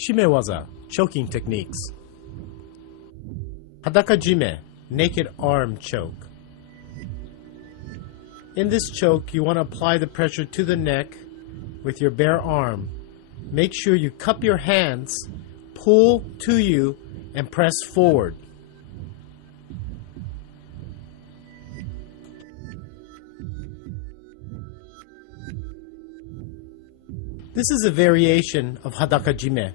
SHIME WAZA, choking techniques. Hadaka-jime, naked arm choke. In this choke, you want to apply the pressure to the neck with your bare arm. Make sure you cup your hands, pull to you, and press forward. This is a variation of Hadaka-jime.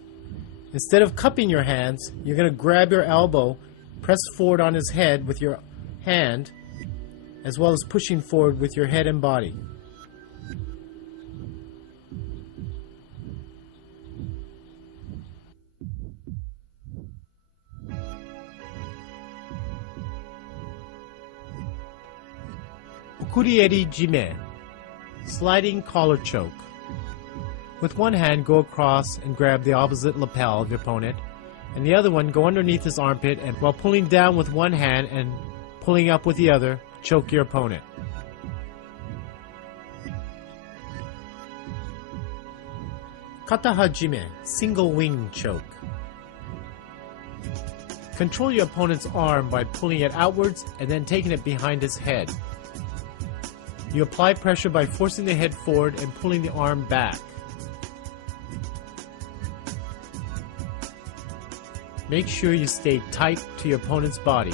Instead of cupping your hands, you're going to grab your elbow, press forward on his head with your hand, as well as pushing forward with your head and body. Okurieri-jime, sliding collar choke. With one hand, go across and grab the opposite lapel of your opponent, and the other one go underneath his armpit, and while pulling down with one hand and pulling up with the other, choke your opponent. Kata-hajime, single wing choke. Control your opponent's arm by pulling it outwards and then taking it behind his head. You apply pressure by forcing the head forward and pulling the arm back. Make sure you stay tight to your opponent's body.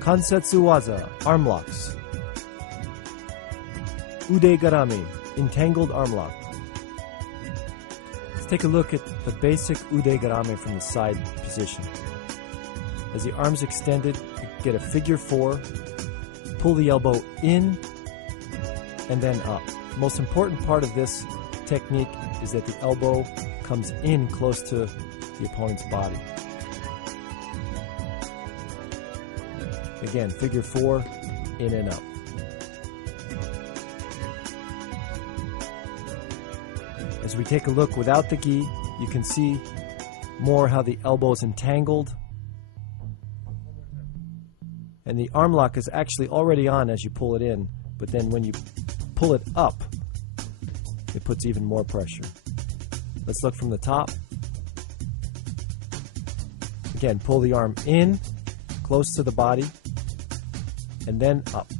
KANSETZU WAZA, arm locks. Ude garame, entangled arm lock. Let's take a look at the basic ude garame from the side position. As the arm's extended, you get a figure 4, pull the elbow in and then up. The most important part of this technique is that the elbow comes in close to the opponent's body. Again, figure 4, in and up. As we take a look without the gi, you can see more how the elbow is entangled. And the arm lock is actually already on as you pull it in, but then when you pull it up, it puts even more pressure. Let's look from the top. Again, pull the arm in, close to the body, and then up.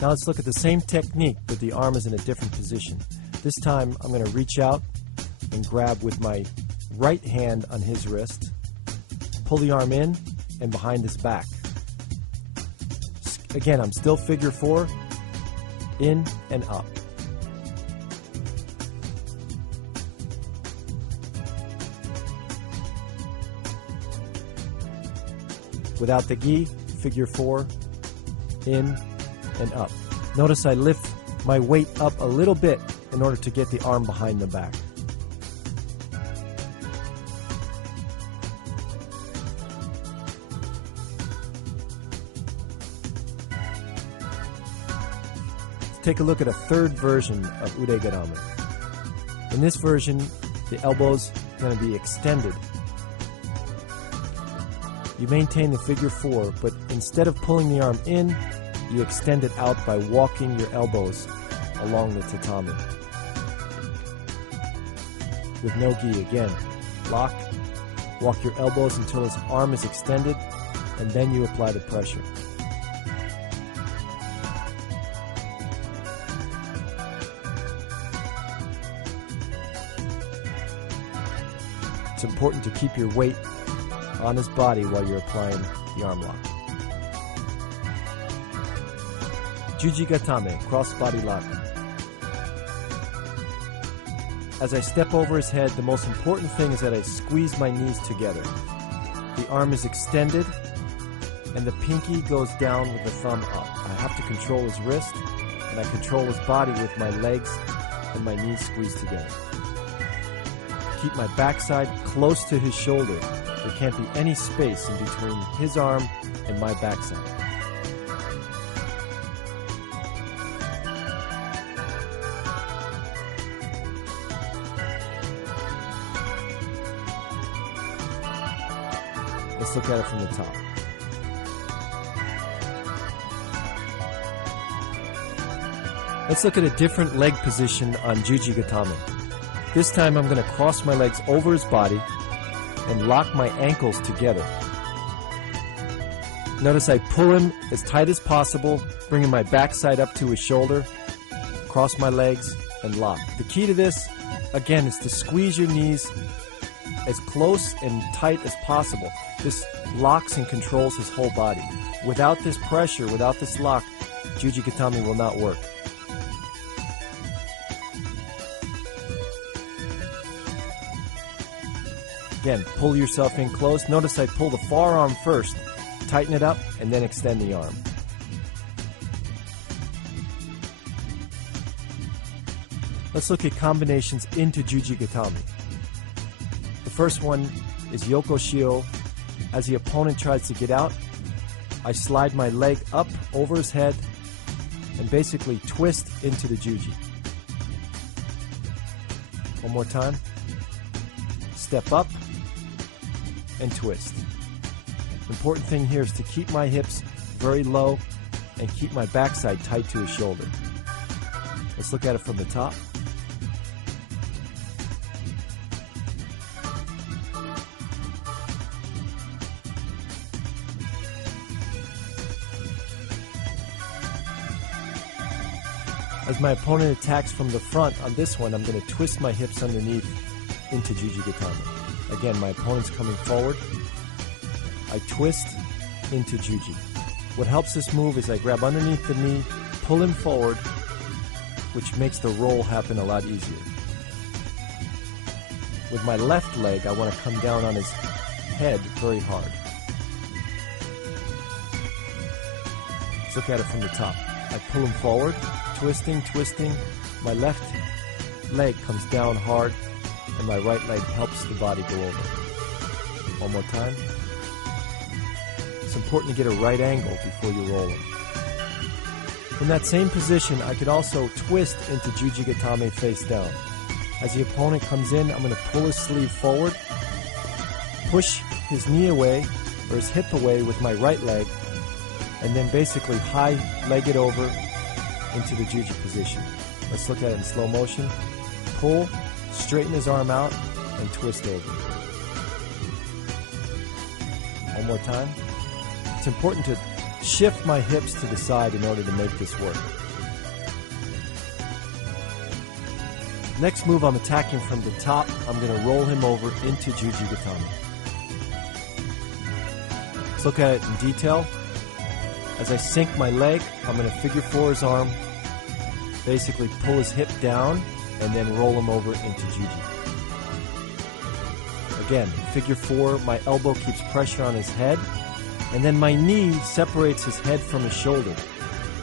Now let's look at the same technique, but the arm is in a different position. This time I'm going to reach out and grab with my right hand on his wrist, pull the arm in and behind his back. Again, I'm still figure 4, in and up. Without the gi, figure 4, in and up. Notice I lift my weight up a little bit in order to get the arm behind the back. Take a look at a third version of ude garame. In this version, the elbow's going to be extended. You maintain the figure 4, but instead of pulling the arm in, you extend it out by walking your elbows along the tatami. With no gi, again, lock, walk your elbows until his arm is extended, and then you apply the pressure. It's important to keep your weight on his body while you're applying the arm lock. Juji gatame, cross body lock. As I step over his head, the most important thing is that I squeeze my knees together. The arm is extended and the pinky goes down with the thumb up. I have to control his wrist and I control his body with my legs and my knees squeezed together. Keep my backside close to his shoulder. There can't be any space in between his arm and my backside. Let's look at it from the top. Let's look at a different leg position on Juji Gatame. This time I'm going to cross my legs over his body and lock my ankles together. Notice I pull him as tight as possible, bringing my backside up to his shoulder, cross my legs, and lock. The key to this, again, is to squeeze your knees as close and tight as possible. This locks and controls his whole body. Without this pressure, without this lock, Juji Gatame will not work. Again, pull yourself in close. Notice I pull the forearm first, tighten it up, and then extend the arm. Let's look at combinations into Juji Gatame. The first one is Yoko Shio. As the opponent tries to get out, I slide my leg up over his head and basically twist into the Juji. One more time. Step up and twist. The important thing here is to keep my hips very low and keep my backside tight to his shoulder. Let's look at it from the top. As my opponent attacks from the front on this one, I'm going to twist my hips underneath into Juji Gatame. Again, my opponent's coming forward. I twist into Juji. What helps this move is I grab underneath the knee, pull him forward, which makes the roll happen a lot easier. With my left leg, I want to come down on his head very hard. Let's look at it from the top. I pull him forward, twisting. My left leg comes down hard, and my right leg helps the body go over. One more time. It's important to get a right angle before you roll him. From that same position, I could also twist into Juji Gatame face down. As the opponent comes in, I'm going to pull his sleeve forward, push his knee away, or his hip away with my right leg, and then basically high leg it over into the Juji position. Let's look at it in slow motion. Pull, straighten his arm out, and twist over. One more time. It's important to shift my hips to the side in order to make this work. Next move, I'm attacking from the top. I'm going to roll him over into Juji Gatame. Let's look at it in detail. As I sink my leg, I'm going to figure four his arm, basically pull his hip down, and then roll him over into Juji. Again, figure four, my elbow keeps pressure on his head, and then my knee separates his head from his shoulder.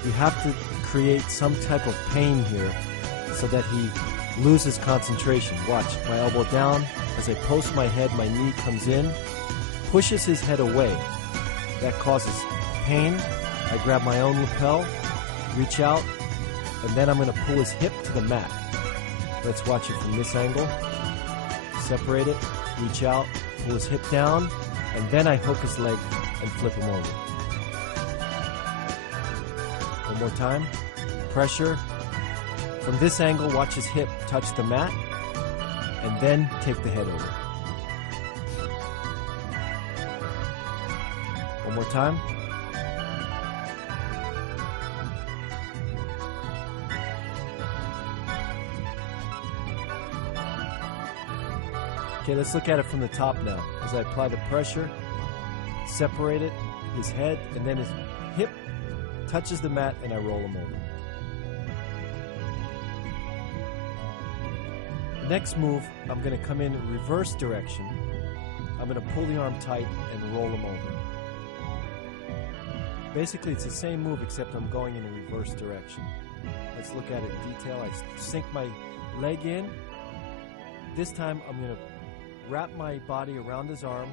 You have to create some type of pain here so that he loses concentration. Watch, my elbow down. As I post my head, my knee comes in, pushes his head away. That causes pain. I grab my own lapel, reach out, and then I'm going to pull his hip to the mat. Let's watch it from this angle. Separate it, reach out, pull his hip down, and then I hook his leg and flip him over. One more time. Pressure. From this angle, watch his hip touch the mat, and then take the head over. One more time. Okay, let's look at it from the top now. As I apply the pressure, separate it, his head, and then his hip touches the mat, and I roll him over. The next move, I'm going to come in reverse direction. I'm going to pull the arm tight and roll him over. Basically, it's the same move, except I'm going in a reverse direction. Let's look at it in detail. I sink my leg in. This time, I'm going to wrap my body around his arm,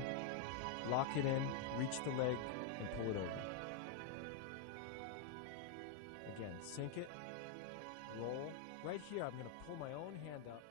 lock it in, reach the leg, and pull it over. Again, sink it, roll. Right here, I'm going to pull my own hand up,